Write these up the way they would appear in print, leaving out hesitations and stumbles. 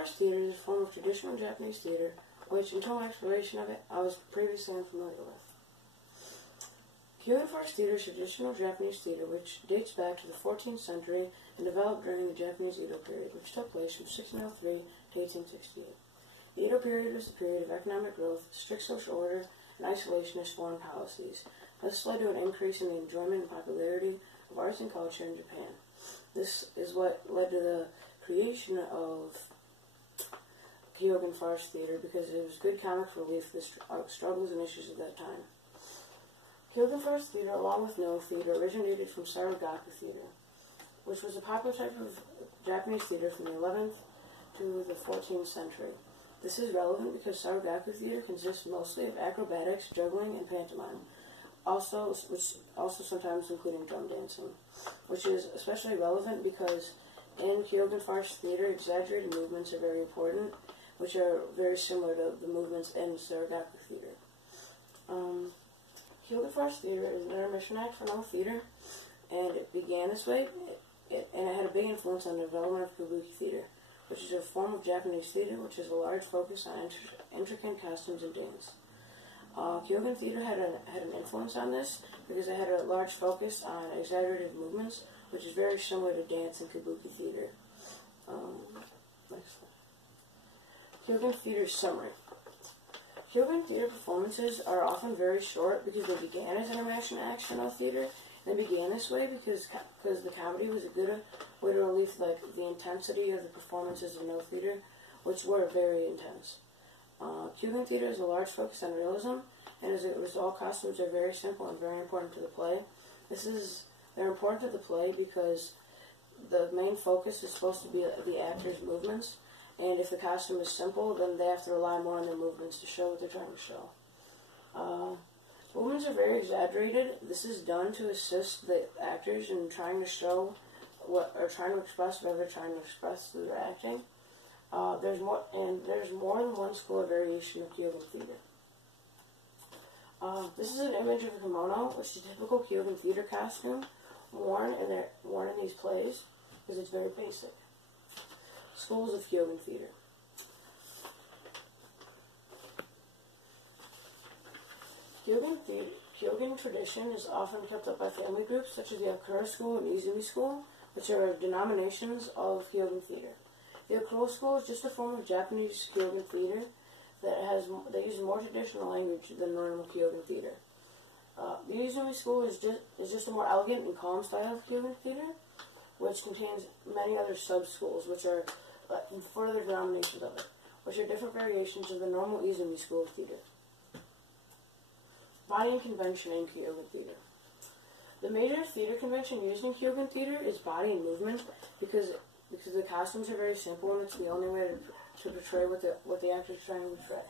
farce theater is a form of traditional Japanese theater, which, until my exploration of it, I was previously unfamiliar with. Kyogen farce theater is traditional Japanese theater which dates back to the 14th century and developed during the Japanese Edo period, which took place from 1603 to 1868. The Edo period was a period of economic growth, strict social order, and isolationist foreign policies. This led to an increase in the enjoyment and popularity of arts and culture in Japan. This is what led to the creation of Kyogen farce theater because it was good comic relief to the struggles and issues of that time. Kyogen farce theater, along with Noh theater, originated from Sarugaku theater, which was a popular type of Japanese theater from the 11th to the 14th century. This is relevant because Sarugaku theater consists mostly of acrobatics, juggling, and pantomime, which also sometimes including drum dancing, which is especially relevant because in Kyogen farce theater, exaggerated movements are very important, which are very similar to the movements in Sarugaku theater. Kyogen farce theater is an intermission act for Noh theater, and it began this way, and it had a big influence on the development of Kabuki theater, which is a form of Japanese theater which has a large focus on intricate costumes and dance. Kyogen theater had an influence on this because it had a large focus on exaggerated movements, which is very similar to dance and Kabuki theater. Next slide. Kyogen theater summary. Kyogen theater performances are often very short because they began as intermission acts for Noh theater. They began this way because the comedy was a good way to relieve the intensity of the performances of Noh theater, which were very intense. Kyogen theater has a large focus on realism, and as a result, costumes are very simple and very important to the play. They're important to the play because the main focus is supposed to be the actors' movements, and if the costume is simple, then they have to rely more on their movements to show what they're trying to show. Movements are very exaggerated. This is done to assist the actors in trying to show trying to express whatever they're trying to express through their acting. There's more than one school of variation of Kyogen theater. This is an image of a kimono, which is a typical Kyogen theater costume worn in these plays because it's very basic. Schools of Kyogen theater. Kyogen tradition is often kept up by family groups such as the Akura School and Izumi School, which are denominations of Kyogen theater. The Akura School is just a form of Japanese Kyogen theater that uses more traditional language than normal Kyogen theater. The Izumi School is just a more elegant and calm style of Kyogen theater, which contains many other sub-schools, which are further denominations of it, which are different variations of the normal Izumi School of theater. Body and convention in Kyogen theater. The major theater convention used in Kyogen theater is body and movement because the costumes are very simple and it's the only way to portray what the actors are trying to portray.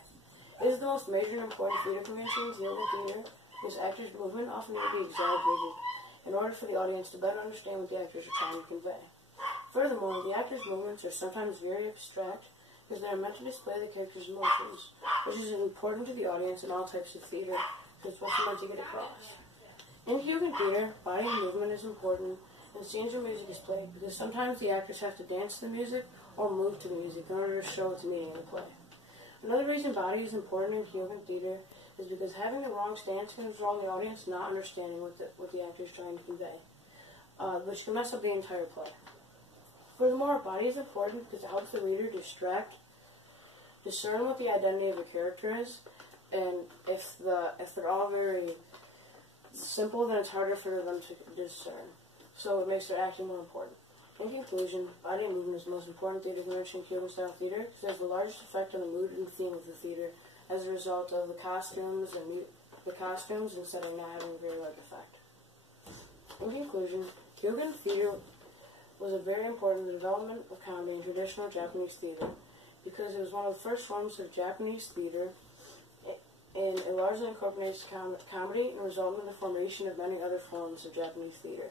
It is the most major and important theater convention in Kyogen theater because actors' movement often need to be exaggerated in order for the audience to better understand what the actors are trying to convey. Furthermore, the actors' movements are sometimes very abstract because they are meant to display the characters' emotions, which is important to the audience in all types of theater because it's what they're meant to get across. In Kyogen theater, body and movement is important, and scenes where music is played because sometimes the actors have to dance to the music or move to the music in order to show its meaning in the play. Another reason body is important in Kyogen theater is because having the wrong stance can result in the audience not understanding what the actor is trying to convey, which can mess up the entire play. Furthermore, body is important because it helps the reader discern what the identity of a character is, and if they're all very simple, then it's harder for them to discern. So it makes their acting more important. In conclusion, body and movement is the most important theater convention in Kyogen style theater because it has the largest effect on the mood and theme of the theater as a result of the costumes and setting not having a very large effect. In conclusion, Kyogen theater was very important in the development of comedy in traditional Japanese theater because it was one of the first forms of Japanese theater and it largely incorporates comedy and resulted in the formation of many other forms of Japanese theater,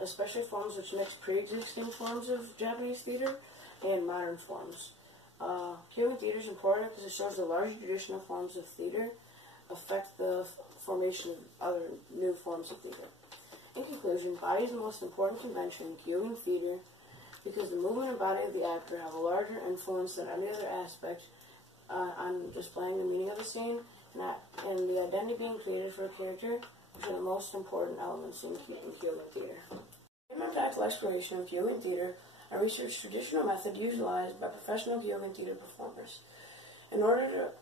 especially forms which mix pre-existing forms of Japanese theater and modern forms. Kyogen theater is important because it shows the larger traditional forms of theater affect the formation of other new forms of theater. In conclusion, body is the most important convention in Kyogen theater because the movement and body of the actor have a larger influence than any other aspect on displaying the meaning of the scene and the identity being created for a character, which are the most important elements in Kyogen theater. In my practical exploration of Kyogen theater, I researched traditional methods utilized by professional Kyogen theater performers in order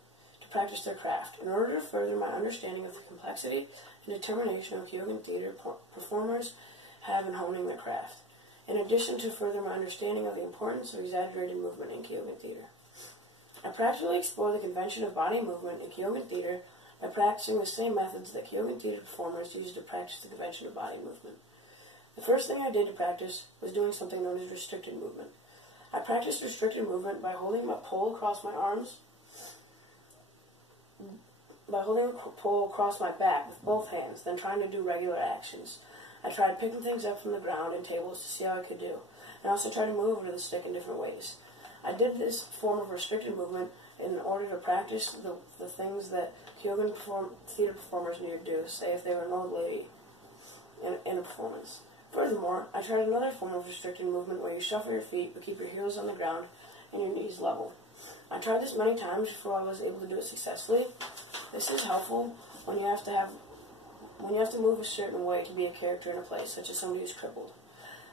to practice their craft, in order to further my understanding of the complexity and determination of Kyogen theater performers have in honing their craft, in addition to further my understanding of the importance of exaggerated movement in Kyogen theater. I practically explore the convention of body movement in Kyogen theater by practicing the same methods that Kyogen theater performers use to practice the convention of body movement. The first thing I did to practice was doing something known as restricted movement. I practiced restricted movement by holding my pole across my arms, by holding the pole across my back with both hands, then trying to do regular actions. I tried picking things up from the ground and tables to see how I could do, and also tried to move over the stick in different ways. I did this form of restricted movement in order to practice the things that Kyogen theater performers need to do, say if they were an old lady in a performance. Furthermore, I tried another form of restricted movement where you shuffle your feet but keep your heels on the ground and your knees level. I tried this many times before I was able to do it successfully. This is helpful when you have to move a certain way to be a character in a play, such as somebody who's crippled.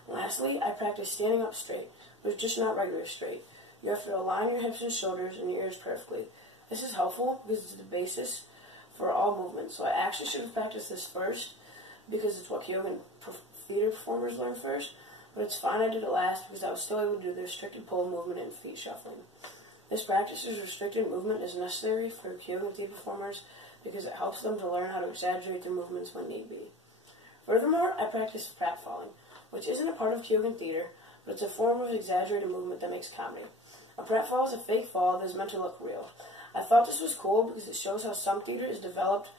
Lastly, I practiced standing up straight, but just not regular straight. You have to align your hips and shoulders and your ears perfectly. This is helpful because it's the basis for all movement. So I actually should have practiced this first because it's what Kyogen theater performers learn first, but it's fine I did it last because I was still able to do the restricted pole movement and feet shuffling. This practice of restricted movement is necessary for Kyogen theater performers because it helps them to learn how to exaggerate their movements when need be. Furthermore, I practice pratfalling, which isn't a part of Kyogen theater, but it's a form of exaggerated movement that makes comedy. A pratfall is a fake fall that is meant to look real. I thought this was cool because it shows how some theater is developed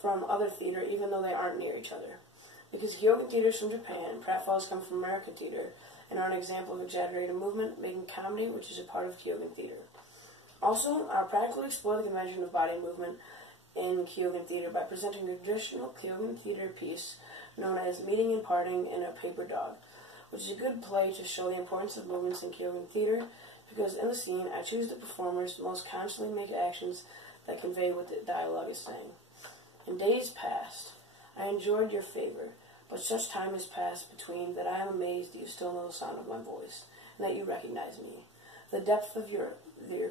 from other theater even though they aren't near each other. Because Kyogen theater is from Japan and pratfalls come from American theater and are an example of exaggerated movement making comedy, which is a part of Kyogen theater. Also, I'll practically explore the convention of body movement in Kyogen theater by presenting a traditional Kyogen theater piece known as Meeting and Parting in a Paper Dog, which is a good play to show the importance of movements in Kyogen theater because in the scene I choose the performers to most constantly make actions that convey what the dialogue is saying. In days past, I enjoyed your favor, but such time has passed between that I am amazed that you still know the sound of my voice and that you recognize me. The depth of your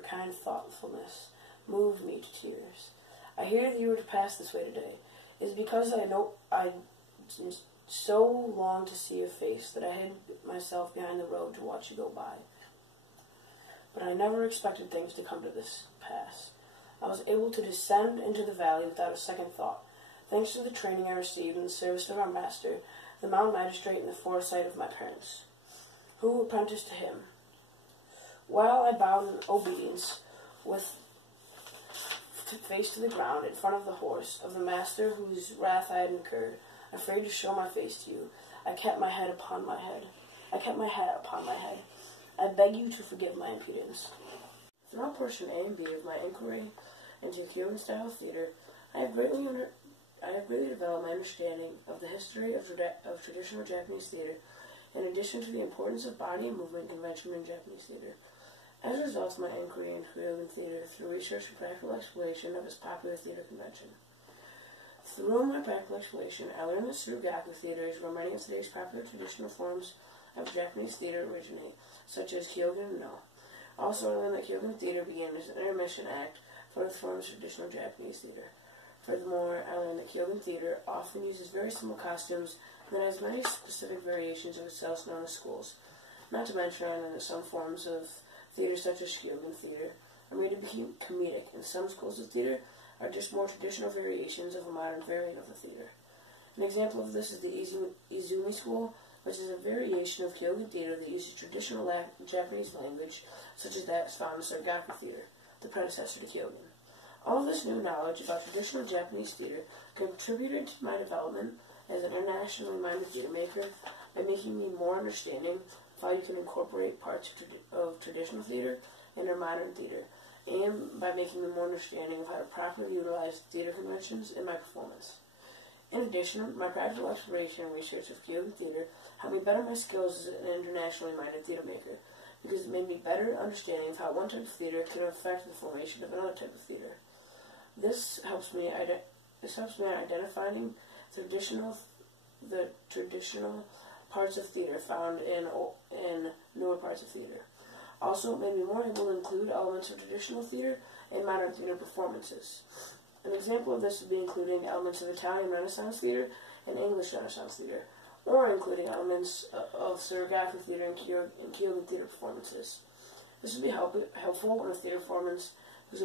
kind thoughtfulness moved me to tears. I hear that you were to pass this way today. It is because I know I so long to see your face that I hid myself behind the road to watch you go by. But I never expected things to come to this pass. I was able to descend into the valley without a second thought, thanks to the training I received in the service of our master, the Mount Magistrate, and the foresight of my parents, who apprenticed to him. While I bowed in obedience, with face to the ground in front of the horse of the master whose wrath I had incurred, afraid to show my face to you, I kept my head upon my head. I beg you to forgive my impudence. Throughout portion A and B of my inquiry into Kyogen style theater, I have greatly developed my understanding of the history of traditional Japanese theater, in addition to the importance of body and movement convention in Japanese theater. As a result of my inquiry into Kyogen theater through research and practical exploration of its popular theater convention. Through my practical exploration, I learned that Tsurugaku theater is where many of today's popular traditional forms of Japanese theater originate, such as Kyogen and No. Also, I learned that Kyogen theater began as an intermission act for the forms of traditional Japanese theater. Furthermore, I learned that Kyogen theater often uses very simple costumes and that has many specific variations of itself known as schools. Not to mention, I learned that some forms of theater, such as Kyogen theater, are made to be comedic, and some schools of theater are just more traditional variations of a modern variant of the theater. An example of this is the Izumi school, which is a variation of Kyogen theater that uses traditional Japanese language, such as that found in Tsurugaku theater, the predecessor to Kyogen. All of this new knowledge about traditional Japanese theater contributed to my development as an internationally minded theater maker by making me more understanding of how you can incorporate parts of traditional theater into modern theater, and by making me more understanding of how to properly utilize theater conventions in my performance. In addition, my practical exploration and research of Kyogen theater helped me better my skills as an internationally minded theater maker, because it made me better understanding of how one type of theater can affect the formation of another type of theater. This helps me identifying the traditional parts of theater found in newer parts of theater. Also, it made me more able to include elements of traditional theater in modern theater performances. An example of this would be including elements of Italian Renaissance theater and English Renaissance theater, or including elements of choreographic theater and Kyogen theater performances. This would be helpful in a theater performance because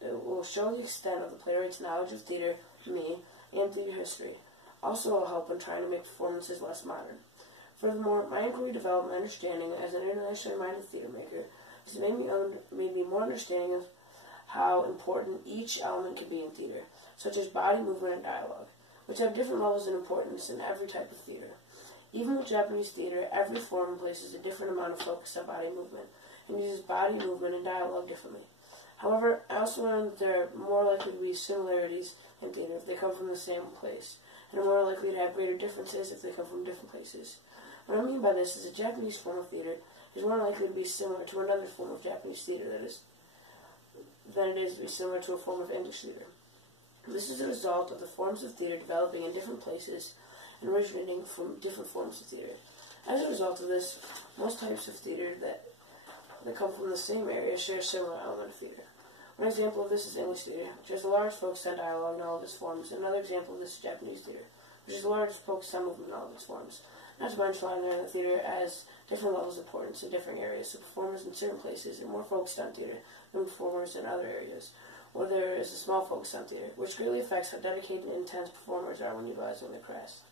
it will show the extent of the playwright's knowledge of theater, me, and theater history. Also, it will help in trying to make performances less modern. Furthermore, my inquiry developed my understanding as an internationally minded theater maker, because it made me more understanding of how important each element can be in theater, such as body movement and dialogue, which have different levels of importance in every type of theater. Even with Japanese theater, every form places a different amount of focus on body movement, and uses body movement and dialogue differently. However, I also learned that there are more likely to be similarities in theater if they come from the same place, and are more likely to have greater differences if they come from different places. What I mean by this is a Japanese form of theater is more likely to be similar to another form of Japanese theater than it is to be similar to a form of English theater. This is a result of the forms of theater developing in different places and originating from different forms of theater. As a result of this, most types of theater that come from the same area share a similar element of theater. One example of this is English theater, which has a large focus on dialogue in all of its forms, and another example of this is Japanese theater, which has a large focus on movement in all of its forms. Not to mention, I learned that theater has different levels of importance in different areas, so performers in certain places are more focused on theater than performers in other areas, or there is a small focus on theater, which greatly affects how dedicated and intense performers are when utilizing their craft.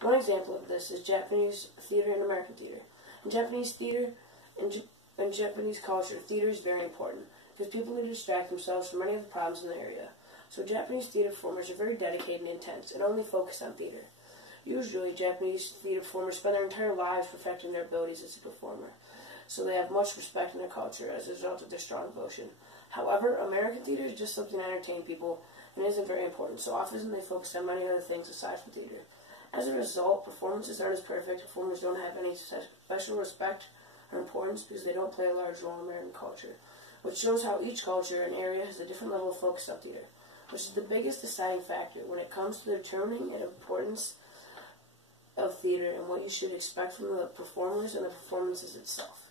One example of this is Japanese theater and American theater. In Japanese theater, in Japanese culture, theater is very important, because people need to distract themselves from many of the problems in the area. So Japanese theater performers are very dedicated and intense, and only focus on theater. Usually, Japanese theater performers spend their entire lives perfecting their abilities as a performer, so they have much respect in their culture as a result of their strong devotion. However, American theater is just something to entertain people, and isn't very important, so often they focus on many other things aside from theater. As a result, performances aren't as perfect, performers don't have any special respect or importance because they don't play a large role in American culture, which shows how each culture and area has a different level of focus on theater, which is the biggest deciding factor when it comes to determining the importance of theater and what you should expect from the performers and the performances itself.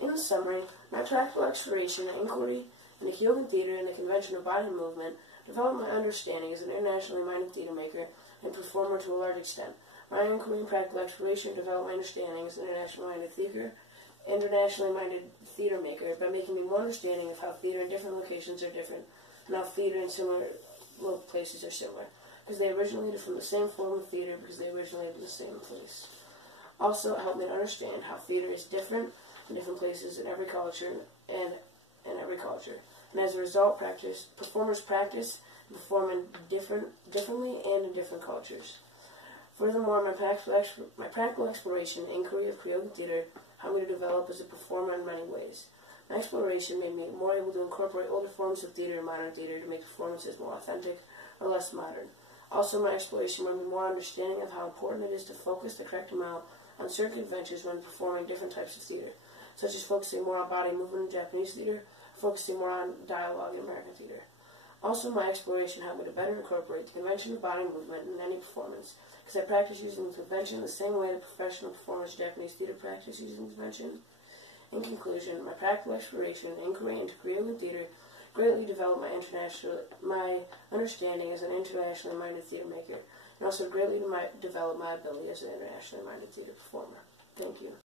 In summary, my practical exploration and inquiry into Kyogen theater and the convention of body movement developed my understanding as an internationally minded theater maker and performer to a large extent. My inquiry and practical exploration developed my understanding as an internationally minded theater maker by making me more understanding of how theater in different locations are different, and how theater in similar places are similar, because they originated from the same form of theater because they originated in the same place. Also, it helped me to understand how theater is different in different places in every culture and as a result, performers practice and perform differently and in different cultures. Furthermore, my practical exploration and inquiry of Kyogen theater helped me to develop as a performer in many ways. My exploration made me more able to incorporate older forms of theater and modern theater to make performances more authentic or less modern. Also, my exploration made me more understanding of how important it is to focus the correct amount on certain conventions when performing different types of theater, such as focusing more on body movement in Japanese theater, focusing more on dialogue in American theater. Also, my exploration helped me to better incorporate the convention of body movement in any performance, because I practice using the convention the same way the professional performers of Japanese theater practice using the convention. In conclusion, my practical exploration and inquiry into Kyogen theater greatly developed my understanding as an internationally minded theater maker, and also greatly developed my ability as an internationally minded theater performer. Thank you.